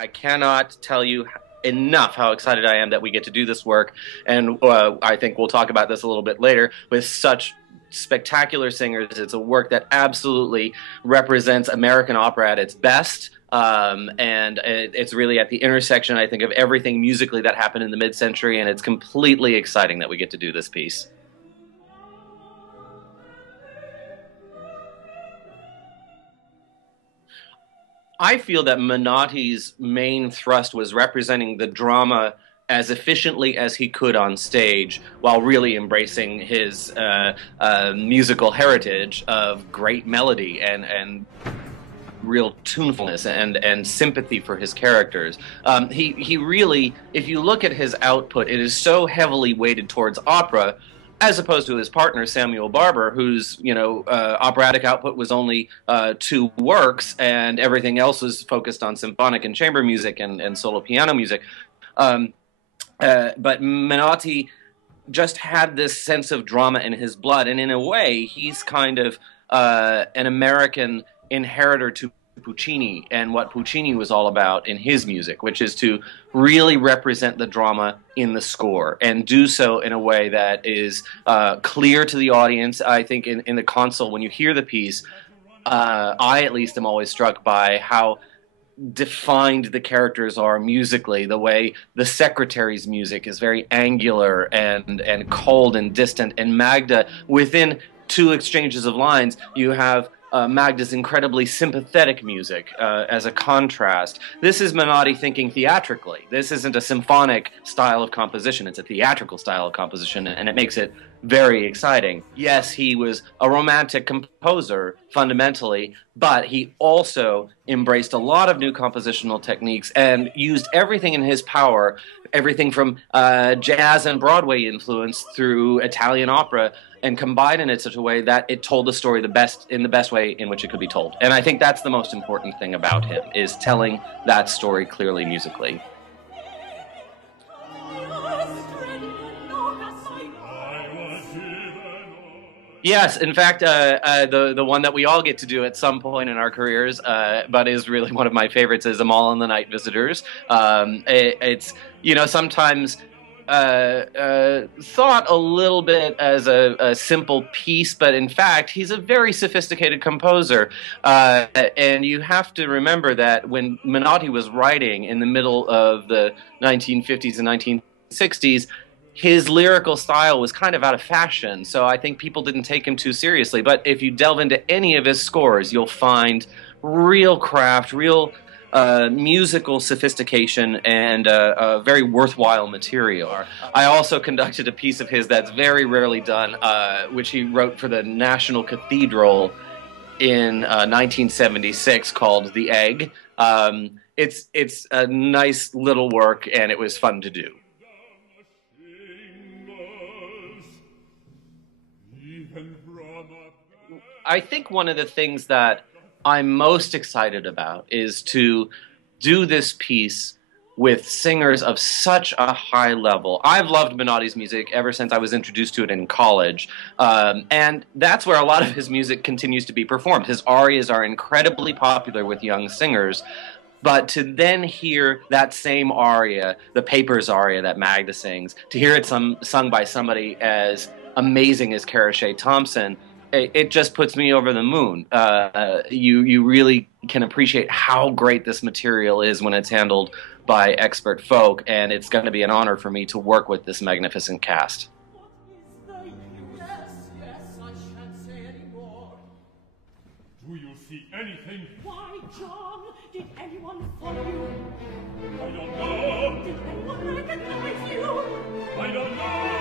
I cannot tell you enough how excited I am that we get to do this work, and I think we'll talk about this a little bit later, with such spectacular singers. It's a work that absolutely represents American opera at its best, and it's really at the intersection, I think, of everything musically that happened in the mid-century, and it's completely exciting that we get to do this piece. I feel that Menotti's main thrust was representing the drama as efficiently as he could on stage, while really embracing his musical heritage of great melody and real tunefulness and sympathy for his characters. He really, if you look at his output, it is so heavily weighted towards opera, as opposed to his partner Samuel Barber, whose operatic output was only 2 works, and everything else was focused on symphonic and chamber music and solo piano music. But Menotti just had this sense of drama in his blood, and in a way, he's kind of an American inheritor to Puccini and what Puccini was all about in his music, which is to really represent the drama in the score and do so in a way that is clear to the audience. I think in the Consul, when you hear the piece, I at least am always struck by how defined the characters are musically. The way the secretary's music is very angular and cold and distant, and Magda, within 2 exchanges of lines, you have Magda's incredibly sympathetic music as a contrast. This is Menotti thinking theatrically. This isn't a symphonic style of composition, it's a theatrical style of composition, and it makes it very exciting. Yes, he was a romantic composer, fundamentally, but he also embraced a lot of new compositional techniques and used everything in his power, everything from jazz and Broadway influence through Italian opera, and combined it in such a way that it told the story in the best way in which it could be told. And I think that's the most important thing about him, is telling that story clearly musically. Yes, in fact, the one that we all get to do at some point in our careers, but is really one of my favorites, is Amal and the Night Visitors. It's, sometimes thought a little bit as a simple piece, but in fact, he's a very sophisticated composer. And you have to remember that when Menotti was writing in the middle of the 1950s and 1960s, his lyrical style was kind of out of fashion, so I think people didn't take him too seriously. But if you delve into any of his scores, you'll find real craft, real musical sophistication, and very worthwhile material. I also conducted a piece of his that's very rarely done, which he wrote for the National Cathedral in 1976, called The Egg. It's a nice little work, and it was fun to do. I think one of the things that I'm most excited about is to do this piece with singers of such a high level. I've loved Menotti's music ever since I was introduced to it in college, and that's where a lot of his music continues to be performed. His arias are incredibly popular with young singers, but to then hear that same aria, the Papers aria that Magda sings, to hear it sung by somebody as amazing as Cara Shea Thompson, it just puts me over the moon. You really can appreciate how great this material is when it's handled by expert folk, and it's going to be an honor for me to work with this magnificent cast. Do you see anything? Why, John, did anyone follow you? I don't know. Did anyone recognize you? I don't know.